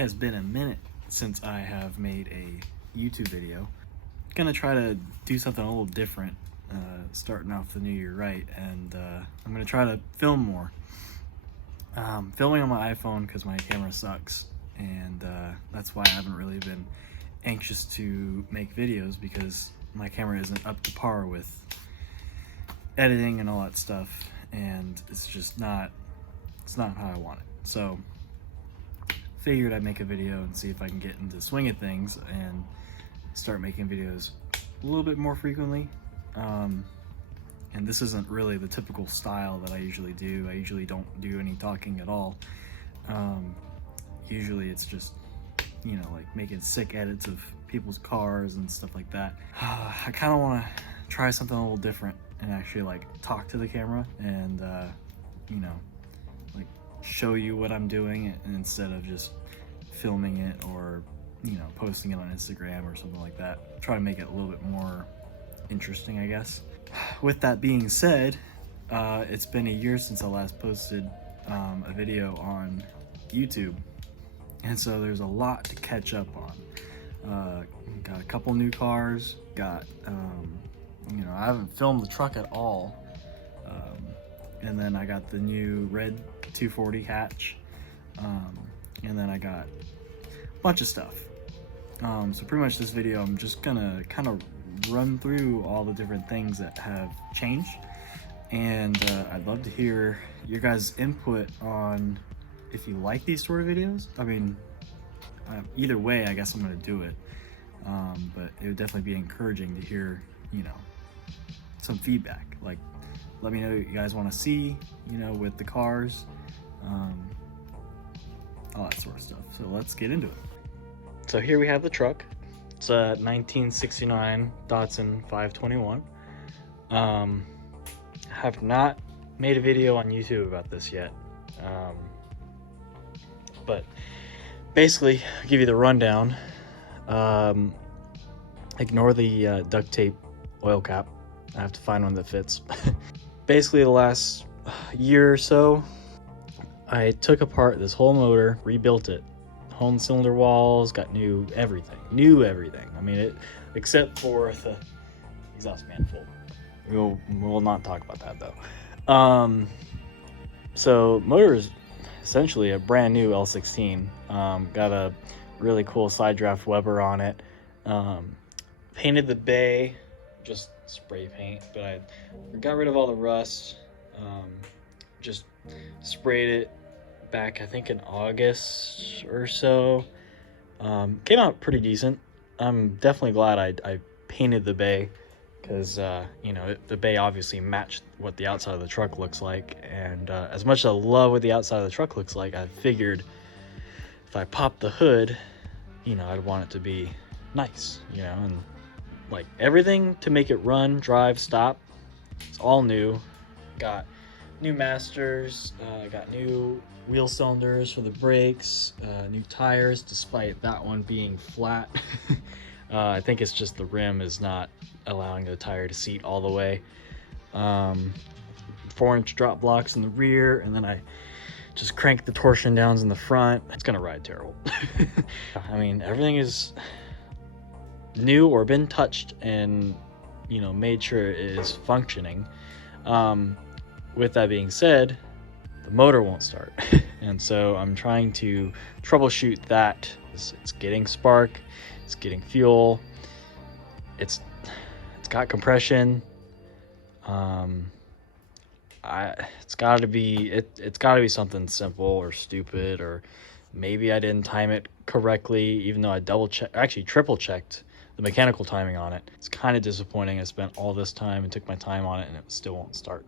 has been a minute since I have made a YouTube video. Gonna try to do something a little different, starting off the new year right, and I'm gonna try to film more. Filming on my iPhone because my camera sucks, and that's why I haven't really been anxious to make videos, because my camera isn't up to par with editing and all that stuff, and it's not how I want it. So figured I'd make a video and see if I can get into the swing of things and start making videos a little bit more frequently. And this isn't really the typical style that I usually do. I usually don't do any talking at all. Usually it's just, you know, like making sick edits of people's cars and stuff like that. I kind of want to try something a little different and actually like talk to the camera and, you know, like show you what I'm doing, and instead of just filming it or, you know, posting it on Instagram or something like that. Try to make it a little bit more interesting, I guess. With that being said, it's been a year since I last posted a video on YouTube, and so there's a lot to catch up on. Got a couple new cars, got you know, I haven't filmed the truck at all, and then I got the new red 240 hatch, and then I got a bunch of stuff. So pretty much this video, I'm just gonna kind of run through all the different things that have changed, and I'd love to hear your guys' input on if you like these sort of videos. I mean, either way, I guess I'm gonna do it, but it would definitely be encouraging to hear, you know, some feedback. Like, let me know what you guys want to see, you know, with the cars, all that sort of stuff. So let's get into it. So here we have the truck. It's a 1969 Datsun 521. Have not made a video on YouTube about this yet, but basically, I'll give you the rundown. Ignore the duct tape oil cap. I have to find one that fits. Basically, the last year or so, I took apart this whole motor, rebuilt it. Home cylinder walls, got new everything. I mean, it, except for the exhaust manifold. We'll not talk about that though. So motor is essentially a brand new L16. Got a really cool side draft Weber on it. Painted the bay, just spray paint, but I got rid of all the rust. Just sprayed it back, I think in August or so. Came out pretty decent. I'm definitely glad I painted the bay, because you know, the bay obviously matched what the outside of the truck looks like, and as much as I love what the outside of the truck looks like, I figured if I popped the hood, you know, I'd want it to be nice, you know, and like everything to make it run, drive, stop, it's all new. Got new masters, got new wheel cylinders for the brakes, new tires, despite that one being flat. I think it's just the rim is not allowing the tire to seat all the way. 4-inch drop blocks in the rear, and then I just cranked the torsion downs in the front. It's gonna ride terrible. I mean, everything is new or been touched and, you know, made sure it is functioning. With that being said, the motor won't start. And so I'm trying to troubleshoot that. It's getting spark, it's getting fuel, it's got compression. It's gotta be something simple or stupid, or maybe I didn't time it correctly, even though I triple checked the mechanical timing on it. It's kind of disappointing. I spent all this time and took my time on it, and it still won't start.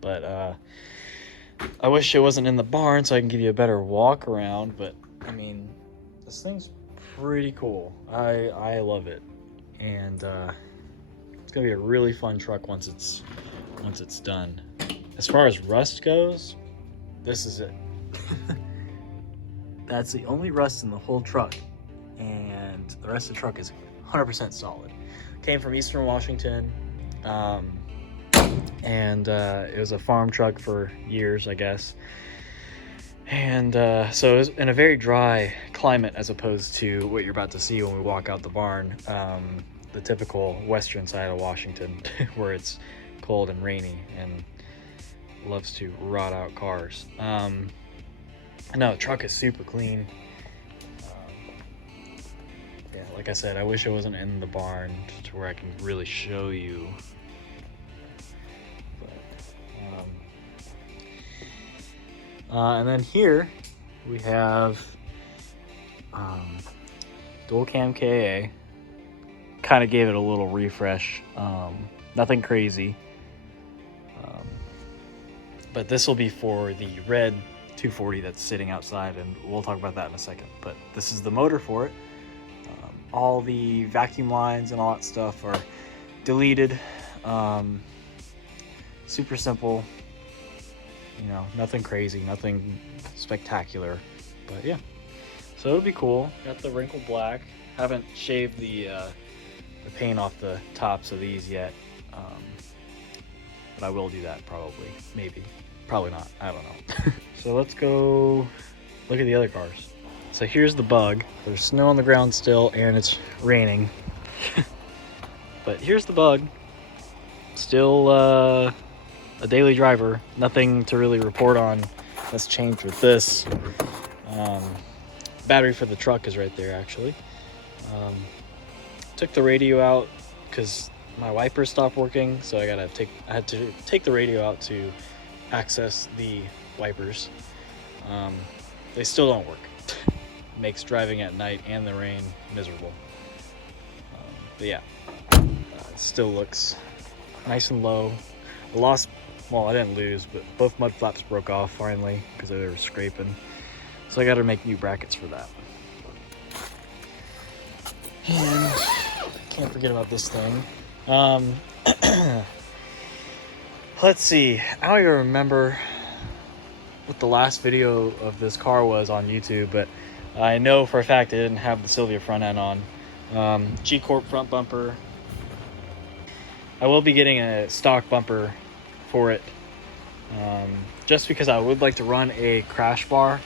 But I wish it wasn't in the barn so I can give you a better walk around. But I mean, this thing's pretty cool. I love it, and it's gonna be a really fun truck once it's done. As far as rust goes, this is it. That's the only rust in the whole truck, and the rest of the truck is 100% solid. Came from Eastern Washington. And it was a farm truck for years, I guess. And so it's in a very dry climate as opposed to what you're about to see when we walk out the barn, the typical western side of Washington where it's cold and rainy and loves to rot out cars. No, the truck is super clean. Yeah, like I said, I wish I wasn't in the barn to where I can really show you. And then here we have dual cam KA. Kind of gave it a little refresh. Nothing crazy. But this will be for the red 240 that's sitting outside, and we'll talk about that in a second. But this is the motor for it. All the vacuum lines and all that stuff are deleted. Super simple. You know, nothing crazy, nothing spectacular, but yeah. So it'll be cool. Got the wrinkled black. Haven't shaved the paint off the tops of these yet, but I will do that probably, maybe, probably not. I don't know. So let's go look at the other cars. So here's the bug. There's snow on the ground still, and it's raining. But here's the bug. Still a daily driver. Nothing to really report on that's changed with this. Battery for the truck is right there, actually. Took the radio out because my wipers stopped working, so I had to take the radio out to access the wipers. They still don't work. Makes driving at night and the rain miserable. But yeah, it still looks nice and low. I didn't lose, but both mud flaps broke off finally because they were scraping. So I got to make new brackets for that. And can't forget about this thing. Let's see. I don't even remember what the last video of this car was on YouTube, but I know for a fact it didn't have the Sylvia front end on. G-Corp front bumper. I will be getting a stock bumper for it, just because I would like to run a crash bar.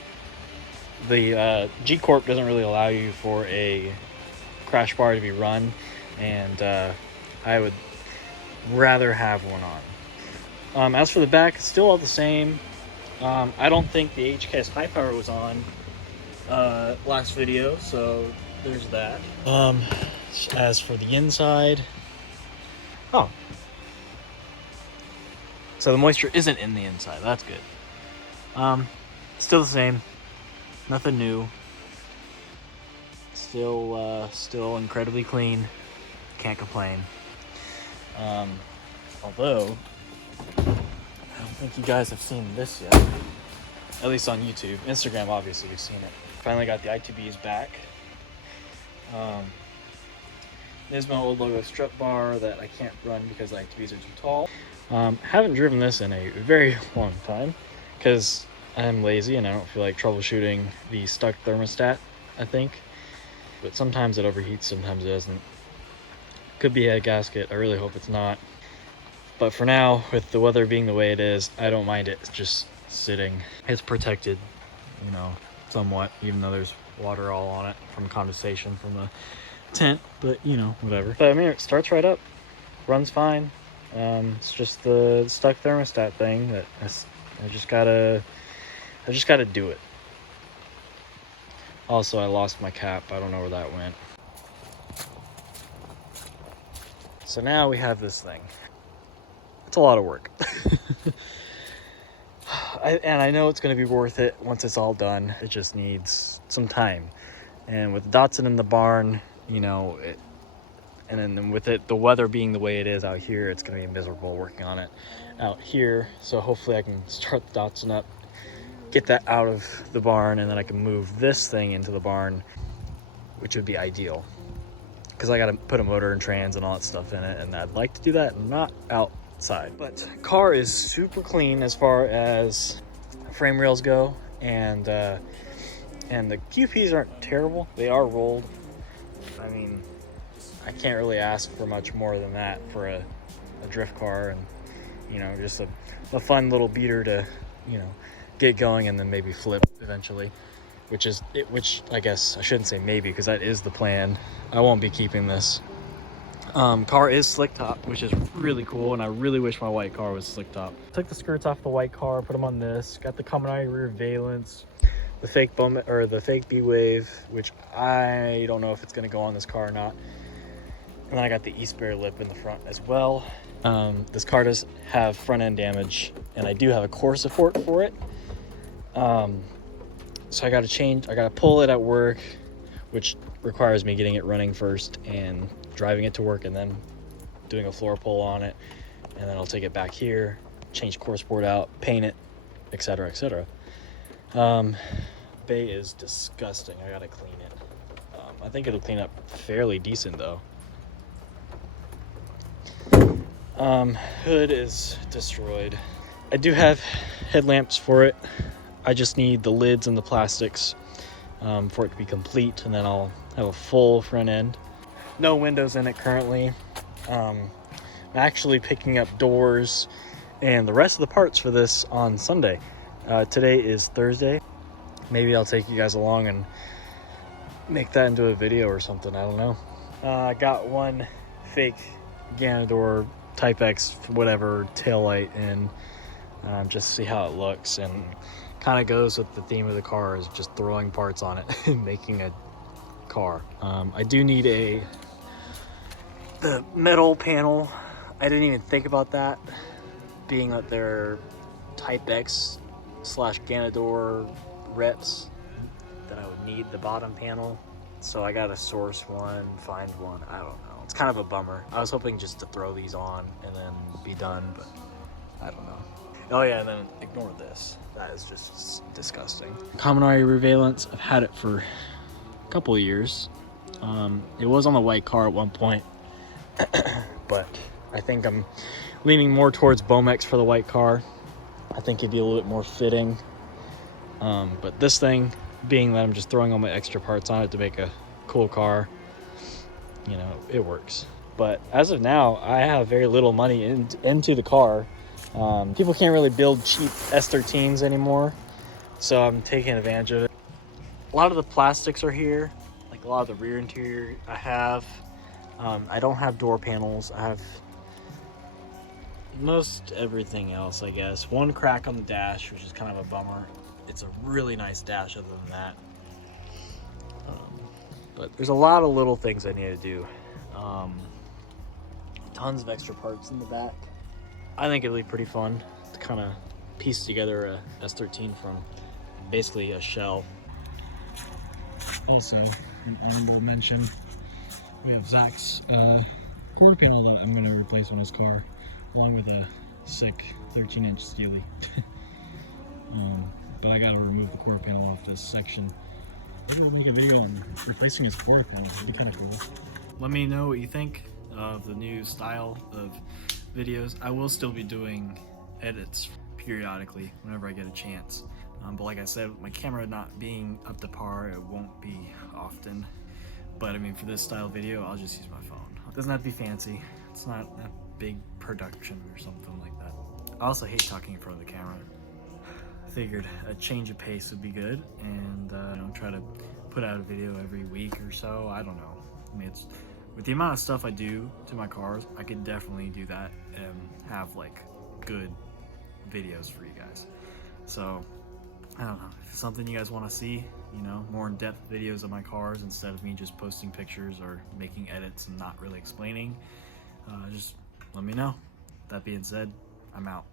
The G-Corp doesn't really allow you for a crash bar to be run, and I would rather have one on. As for the back, it's still all the same. I don't think the HKS High Power was on last video, so there's that. As for the inside, so the moisture isn't in the inside. That's good. Still the same. Nothing new. Still incredibly clean. Can't complain. Although I don't think you guys have seen this yet. At least on YouTube. Instagram, obviously, you've seen it. Finally got the I2Bs back. There's my old logo strut bar that I can't run because the I2Bs are too tall. Haven't driven this in a very long time because I'm lazy and I don't feel like troubleshooting the stuck thermostat, I think. But sometimes it overheats, sometimes it doesn't. Could be a gasket. I really hope it's not. But for now, with the weather being the way it is, I don't mind it just sitting. It's protected, you know, somewhat, even though there's water all on it from condensation from the tent, but you know, whatever. But I mean, it starts right up, runs fine. It's just the stuck thermostat thing that I just gotta do it. Also, I lost my cap. I don't know where that went. So now we have this thing. It's a lot of work. And I know it's going to be worth it once it's all done. It just needs some time. And with Datsun in the barn, you know, and then with it, the weather being the way it is out here, it's going to be miserable working on it out here. So hopefully I can start the Datsun up, get that out of the barn, and then I can move this thing into the barn, which would be ideal. Because I got to put a motor and trans and all that stuff in it, and I'd like to do that not outside. But car is super clean as far as frame rails go, and the QPs aren't terrible. They are rolled. I mean, I can't really ask for much more than that for a drift car, and you know, just a fun little beater to, you know, get going and then maybe flip eventually, which I guess I shouldn't say maybe, because that is the plan. I won't be keeping this. Car is slick top, which is really cool, and I really wish my white car was slick top. Took the skirts off the white car, put them on this. Got the Kaminari rear valence, the fake the fake B-Wave, which I don't know if it's gonna go on this car or not. And then I got the e-spare lip in the front as well. This car does have front end damage, and I do have a core support for it. So I gotta pull it at work, which requires me getting it running first and driving it to work, and then doing a floor pull on it, and then I'll take it back here, change core support out, paint it, etc., etc. Bay is disgusting. I gotta clean it. I think it'll clean up fairly decent though. Hood is destroyed. I do have headlamps for it. I just need the lids and the plastics for it to be complete, and then I'll have a full front end. No windows in it currently. I'm actually picking up doors and the rest of the parts for this on Sunday. Today is Thursday. Maybe I'll take you guys along and make that into a video or something. I don't know. I got one fake Ganador Type X whatever taillight in, just to see how it looks, and kind of goes with the theme of the car, is just throwing parts on it and making a car. I do need the metal panel. I didn't even think about that, being that they're Type X / Ganador reps, that I would need the bottom panel. So I gotta source one, find one. I don't know. It's kind of a bummer. I was hoping just to throw these on and then be done, but I don't know. Oh yeah, and then ignore this. That is just disgusting. Kaminari rear valence. I've had it for a couple of years. It was on the white car at one point, but I think I'm leaning more towards Bomex for the white car. I think it'd be a little bit more fitting. But this thing, being that I'm just throwing all my extra parts on it to make a cool car, you know, it works. But as of now, I have very little money into the car. People can't really build cheap S13s anymore, so I'm taking advantage of it. A lot of the plastics are here, like a lot of the rear interior I have. I don't have door panels. I have most everything else, I guess. One crack on the dash, which is kind of a bummer. It's a really nice dash other than that. But there's a lot of little things I need to do. Tons of extra parts in the back. I think it'll be pretty fun to kind of piece together a S13 from basically a shell. Also, an honorable mention, we have Zach's quarter panel that I'm going to replace on his car, along with a sick 13-inch Steely. But I got to remove the quarter panel off this section. Maybe I'll make a video on replacing his quarter panel. It'd be kind of cool. Let me know what you think of the new style of videos. I will still be doing edits periodically whenever I get a chance. But like I said, with my camera not being up to par, it won't be often. But I mean, for this style video, I'll just use my phone. It doesn't have to be fancy. It's not a big production or something like that. I also hate talking in front of the camera. I figured a change of pace would be good, and you know, try to put out a video every week or so. I don't know. I mean, it's with the amount of stuff I do to my cars, I could definitely do that and have like good videos for you guys. So I don't know, if it's something you guys want to see, you know, more in-depth videos of my cars instead of me just posting pictures or making edits and not really explaining, just let me know. That being said, I'm out.